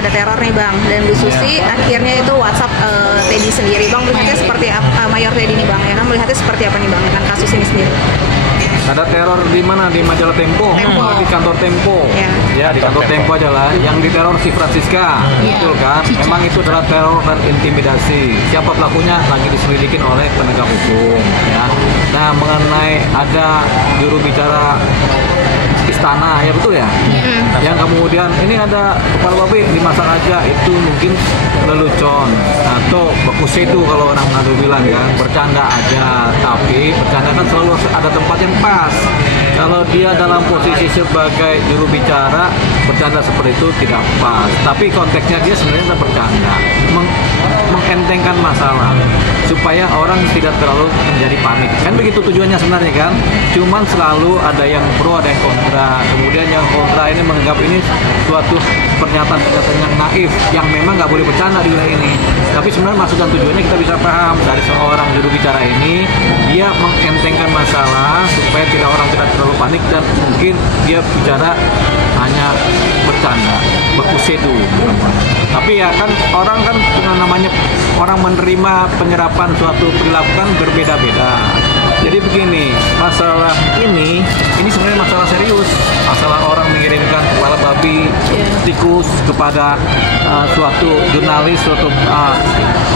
ada teror nih Bang, dan Bu Susi akhirnya itu WhatsApp Teddy sendiri. Bang melihatnya seperti apa, Mayor Teddy nih Bang, ya kan melihatnya seperti apa nih Bang dengan kasus ini sendiri? Ada teror di mana? Di majalah Tempo. Di kantor Tempo. Ya, di kantor Tempo aja lah. Yang diteror si Francisca, betul kan? Memang itu adalah teror dan intimidasi. Siapa pelakunya lagi diselidikin oleh penegak hukum. Ya. Nah, mengenai ada juru bicara istana, ya betul ya? Yang kemudian ini ada kepala babi dimasak aja, itu mungkin lelucon atau baku sedu kalau orang Manado bilang ya, bercanda aja. Tapi bercanda kan selalu ada tempat yang pas. Kalau dia dalam posisi sebagai juru bicara, bercanda seperti itu tidak pas. Tapi konteksnya dia sebenarnya bercanda, mengentengkan masalah supaya orang tidak terlalu menjadi panik. Kan begitu tujuannya sebenarnya kan. Cuman selalu ada yang pro, ada yang kontra. Kemudian yang kontra ini menganggap ini suatu pernyataan yang naif, yang memang nggak boleh bercanda di wilayah ini. Tapi sebenarnya maksud dan tujuannya kita bisa paham dari seorang juru bicara ini, dia mengentengkan masalah supaya orang tidak terlalu panik, dan mungkin dia bicara hanya bercanda, baku sedu. Tapi ya kan orang kan dengan namanya orang menerima penyerapan suatu perilaku kan berbeda-beda. Jadi begini, masalah ini sebenarnya masalah serius. Masalah orang mengirimkan kepala babi, tikus kepada suatu jurnalis, suatu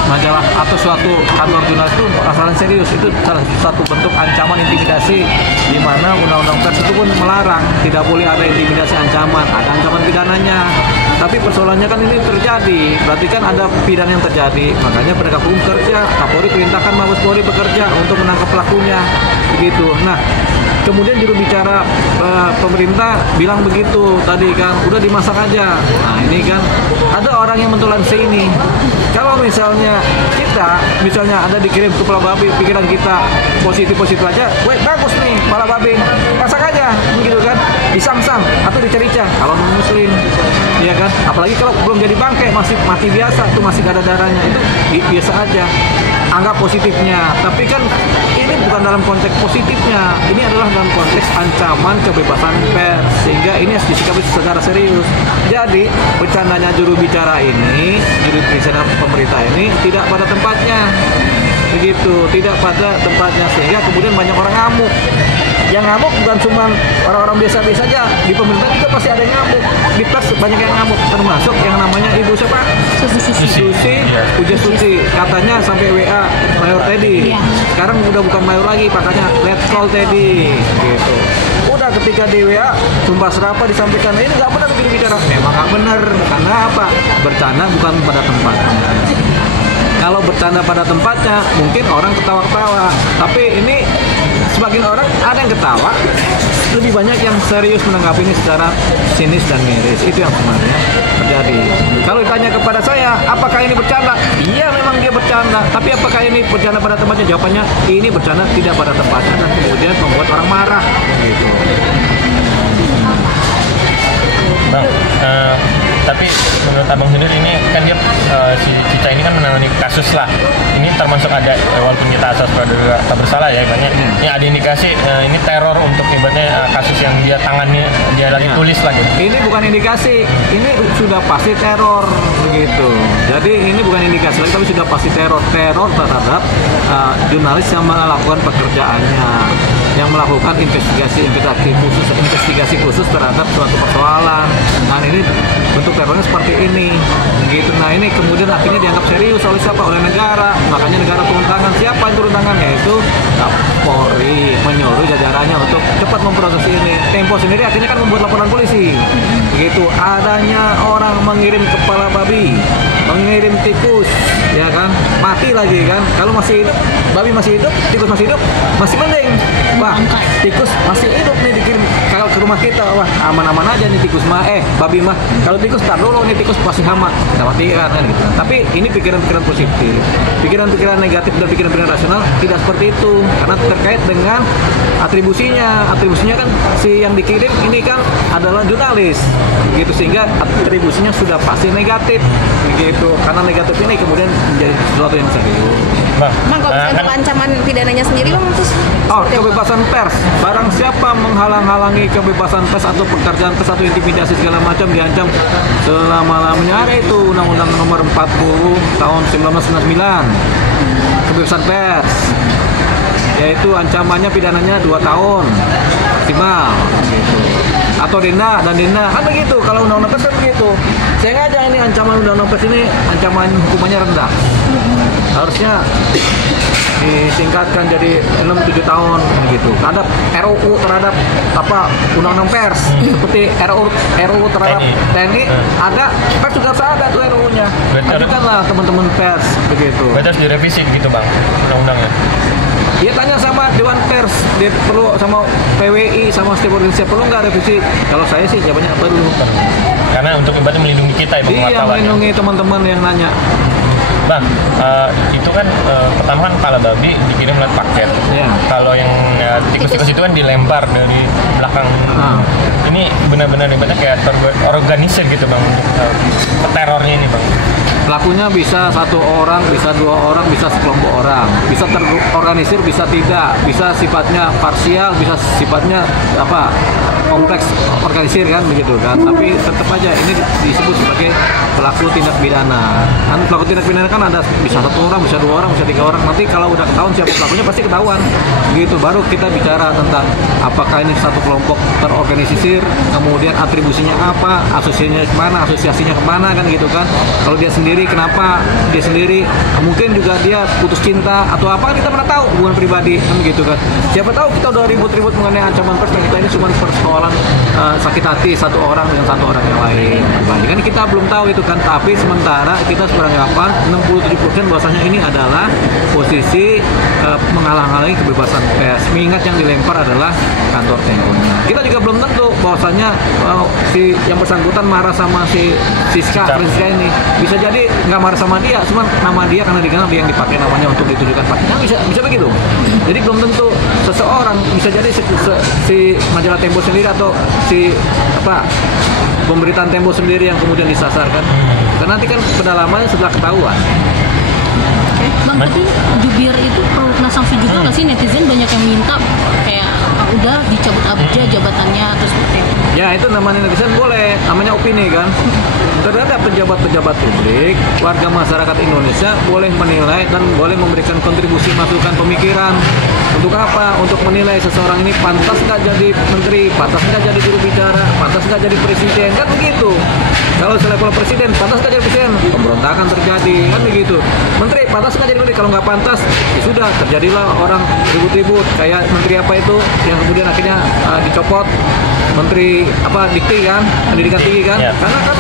majalah atau suatu kantor jurnalis itu masalah serius. Itu salah satu bentuk ancaman intimidasi, di mana undang-undang pers itu pun melarang, tidak boleh ada intimidasi ancaman, ada ancaman pidananya. Tapi persoalannya kan ini terjadi, berarti kan ada pidana yang terjadi. Makanya penegak hukum kerja, Kapolri perintahkan Mabes Polri bekerja untuk menangkap pelakunya, begitu. Nah, kemudian juru bicara pemerintah bilang begitu tadi kan, udah dimasak aja. Nah ini kan ada orang yang mentoleransi ini. Kalau misalnya kita, misalnya ada dikirim kepala babi, pikiran kita positif-positif aja, weh bagus nih kepala babi, masak aja, begitu kan, disam-sam atau dicerica. Kalau non-muslim, ya kan, apalagi kalau belum jadi bangkai, masih mati biasa, itu masih gak ada darahnya, itu biasa aja. Anggap positifnya, tapi kan ini bukan dalam konteks positifnya, ini adalah dalam konteks ancaman kebebasan pers, sehingga ini harus disikapi secara serius. Jadi bercandanya juru bicara ini, juru bicara pemerintah ini tidak pada tempatnya, begitu, tidak pada tempatnya, sehingga kemudian banyak orang ngamuk. Yang ngamuk bukan cuma orang-orang biasa-biasa saja, di pemerintah juga pasti ada yang ngamuk, di pers banyak yang ngamuk, termasuk yang namanya Ibu siapa? Susi, Puja Susi, katanya sampai WA Mayor Teddy. Sekarang udah bukan Mayor lagi, makanya let's call Teddy, gitu. Udah ketika di WA sumpah serapah disampaikan, ini nggak benar begini bicara, memang nggak benar, karena apa? Bercanda bukan pada tempatnya. Kalau bercanda pada tempatnya, mungkin orang ketawa-ketawa. Tapi ini sebagian orang ada yang ketawa, lebih banyak yang serius menanggapi ini secara sinis dan miris. Itu yang sebenarnya terjadi. Kalau ditanya kepada saya, apakah ini bercanda? Iya, memang dia bercanda. Tapi apakah ini bercanda pada tempatnya? Jawabannya, ini bercanda tidak pada tempatnya, dan kemudian membuat orang marah. Gitu. Bang, tapi menurut abang sendiri ini kan dia si Cica ini kan menangani kasus lah. Ini termasuk ada, walaupun kita asas praduga tak bersalah ya, ibaratnya ini ada indikasi ini teror untuk ibaratnya kasus yang dia tangani, dia lagi tulis lah gitu. Ini bukan indikasi, ini sudah pasti teror, begitu. Jadi ini bukan indikasi lagi, tapi sudah pasti teror terhadap jurnalis yang melakukan pekerjaannya, yang melakukan investigasi khusus terhadap suatu persoalan. Nah ini bentuk terornya seperti ini, gitu. Nah ini kemudian akhirnya dianggap serius oleh siapa? Oleh negara. Makanya negara turun tangan. Siapa yang turun tangan? Yaitu Polri menyuruh jajarannya untuk cepat memproses ini. Tempo sendiri akhirnya kan membuat laporan polisi, begitu. Adanya orang mengirim kepala babi, mengirim tikus, ya kan, mati lagi kan. Kalau masih hidup, babi masih hidup, tikus masih hidup, masih mending. Wah, tikus masih hidup nih dikirim kalau ke rumah kita, wah aman-aman aja nih tikus mah, babi mah. Kalau tikus tar dulu nih, tikus pasti hama, kita matikan kan gitu. Tapi ini pikiran-pikiran positif, pikiran-pikiran negatif dan pikiran-pikiran rasional tidak seperti itu, karena terkait dengan atribusinya. Atribusinya kan si yang dikirim ini kan adalah jurnalis, gitu, sehingga atribusinya sudah pasti negatif, begitu. Karena negatif ini kemudian menjadi sesuatu yang serius. Bang. Bang, kalau misalnya untuk ancaman pidananya sendiri bang, terus kebebasan pers. Barang siapa menghalang-halangi kebebasan pers atau pekerjaan pers atau intimidasi segala macam diancam selama-lamanya. Ada itu Undang-Undang Nomor 40 tahun 1999 kebebasan pers, yaitu ancamannya pidananya 2 tahun maksimal gitu. Atau denda kan begitu. Kalau undang-undang pers kan begitu. Saya aja ini ancaman undang-undang pers ini ancaman hukumannya rendah. Harusnya ditingkatkan jadi 6-7 tahun gitu. Terhadap RUU terhadap undang-undang pers seperti RUU terhadap TNI ada, pers juga harus ada tuh RUU-nya. Ajukanlah teman-teman pers begitu. Berarti harus direvisi gitu bang undang-undangnya. Dia tanya sama Dewan Pers, dia perlu sama PWI, sama setiap organisasi perlu nggak revisi? Kalau saya sih jawabannya perlu. Karena untuk ibaratnya melindungi kita ya bang. Iya, melindungi teman-teman yang nanya. Bang, itu kan pertama kan kepala babi dikirim lewat paket. Yeah. Kalau yang tikus-tikus itu kan dilempar dari belakang. Ini benar-benar ibaratnya kayak terorganisir gitu bang untuk terornya ini bang. Pelakunya bisa 1 orang, bisa 2 orang, bisa sekelompok orang, bisa terorganisir, bisa tidak, bisa sifatnya parsial, bisa sifatnya kompleks organisir kan begitu kan. Tapi tetap aja ini disebut sebagai pelaku tindak pidana. Kan pelaku tindak pidana kan ada bisa 1 orang, bisa 2 orang, bisa 3 orang. Nanti kalau udah ketahuan siapa pelakunya pasti ketahuan. Begitu baru kita bicara tentang apakah ini satu kelompok terorganisir, kemudian atribusinya apa, asosiasinya kemana kan gitu kan. Kalau dia sendiri kenapa dia sendiri, mungkin juga dia putus cinta atau apa, kita pernah tahu hubungan pribadi kan gitu kan. Siapa tahu kita udah ribut-ribut mengenai ancaman pers, kita ini cuma persoalan sakit hati 1 orang dengan 1 orang yang lain kan kita belum tahu itu kan. Tapi sementara kita seberanggapan 67% bahwasanya ini adalah posisi menghalang-halangi kebebasan pers, mengingat yang dilempar adalah kantor Temponya. Kita juga belum tentu bahwasanya si yang bersangkutan marah sama si Siska ini. Bisa jadi nggak marah sama dia, cuma nama dia karena dikenal dia yang dipakai namanya untuk ditujukan pakai. Bisa begitu. Jadi belum tentu seseorang, bisa jadi si majalah Tempo sendiri atau si pemberitaan Tempo sendiri yang kemudian disasarkan. Karena nanti kan pendalamannya setelah ketahuan. Bang, tapi jubir itu perlu kena sanksi juga nggak sih? Netizen banyak yang minta kayak udah dicabut aja jabatannya atau seperti itu. Ya itu namanya netizen boleh, namanya opini kan. Terhadap pejabat-pejabat publik, warga masyarakat Indonesia boleh menilai dan boleh memberikan kontribusi masukan pemikiran. Untuk apa? Untuk menilai seseorang ini pantas nggak jadi menteri, pantas nggak jadi juru bicara, pantas nggak jadi presiden, kan begitu. Kalau selevel presiden, pantas nggak jadi presiden, pemberontakan terjadi, kan begitu. Menteri, pantas nggak jadi menteri, kalau nggak pantas, ya sudah terjadilah orang ribut-ribut. Kayak menteri apa itu yang kemudian akhirnya dicopot, menteri Dikti kan, pendidikan tinggi kan, karena kan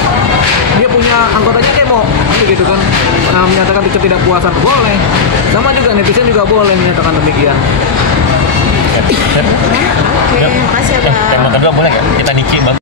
dia punya anggotanya demo, kan begitu kan, menyatakan ketidakpuasan boleh. Sama juga netizen juga boleh menyatakan demikian. Oke, makasih ya Bang. Tema kedua boleh nggak? Kita Niki Bang.